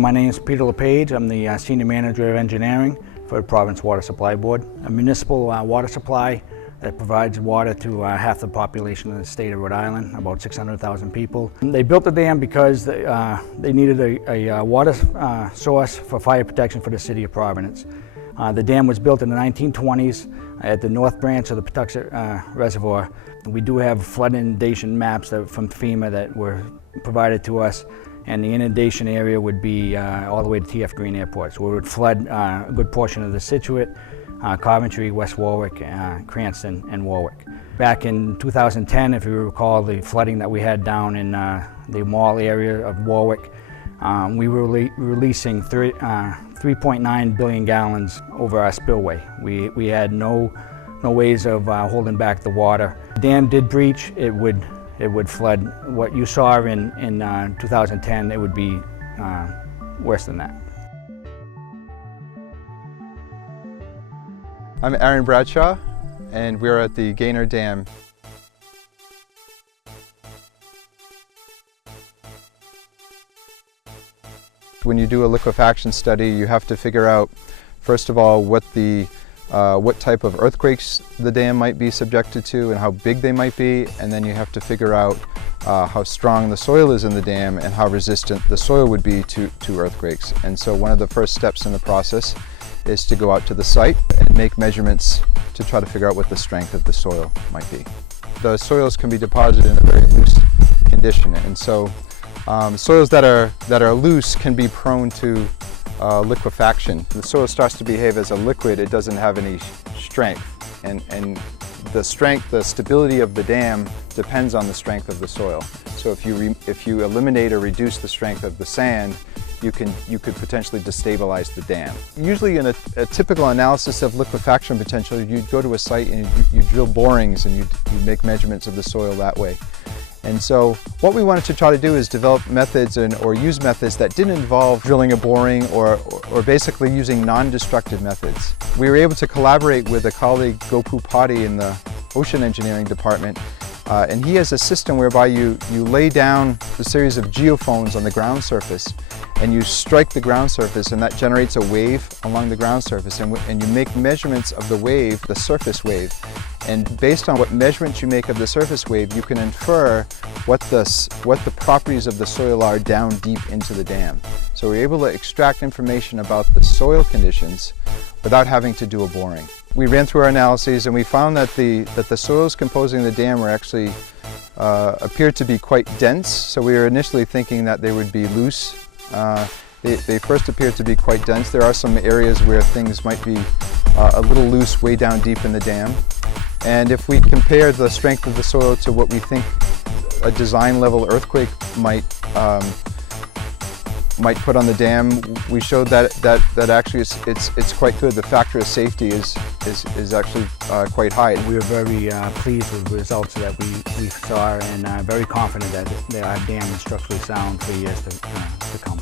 My name is Peter LePage. I'm the Senior Manager of Engineering for the Providence Water Supply Board, a municipal water supply that provides water to half the population of the state of Rhode Island, about 600,000 people. They built the dam because they needed a water source for fire protection for the city of Providence. The dam was built in the 1920s at the north branch of the Patuxent Reservoir. We do have flood inundation maps from FEMA that were provided to us, and the inundation area would be all the way to T.F. Green Airport, so it would flood a good portion of the Scituate, Coventry, West Warwick, Cranston, and Warwick. Back in 2010, if you recall the flooding that we had down in the mall area of Warwick, we were releasing 3.9 billion gallons over our spillway. We had no ways of holding back the water. The dam did breach, it would flood. What you saw in 2010, it would be worse than that. I'm Aaron Bradshaw, and we're at the Gaynor Dam. When you do a liquefaction study, you have to figure out, first of all, what type of earthquakes the dam might be subjected to and how big they might be, and then you have to figure out how strong the soil is in the dam and how resistant the soil would be to earthquakes. And so one of the first steps in the process is to go out to the site and make measurements to try to figure out what the strength of the soil might be. The soils can be deposited in a very loose condition, and so soils that are loose can be prone to liquefaction. The soil starts to behave as a liquid, it doesn't have any strength, and the stability of the dam depends on the strength of the soil. So if you eliminate or reduce the strength of the sand, you could potentially destabilize the dam. Usually in a typical analysis of liquefaction potential, you'd go to a site and you drill borings and you'd make measurements of the soil that way. And so what we wanted to try to do is develop methods or use methods that didn't involve drilling a boring or basically using non-destructive methods. We were able to collaborate with a colleague, Gopu Pati, in the ocean engineering department, and he has a system whereby you lay down a series of geophones on the ground surface and you strike the ground surface, and that generates a wave along the ground surface, and you make measurements of the wave, the surface wave. And based on what measurements you make of the surface wave, you can infer what the properties of the soil are down deep into the dam. So we're able to extract information about the soil conditions without having to do a boring. We ran through our analyses and we found that the soils composing the dam were actually appeared to be quite dense. So we were initially thinking that they would be loose. They first appeared to be quite dense. There are some areas where things might be a little loose way down deep in the dam. And if we compare the strength of the soil to what we think a design level earthquake might put on the dam, we showed that actually it's quite good. The factor of safety is actually quite high. We were very pleased with the results that we saw, and very confident that our dam is structurally sound for years to come.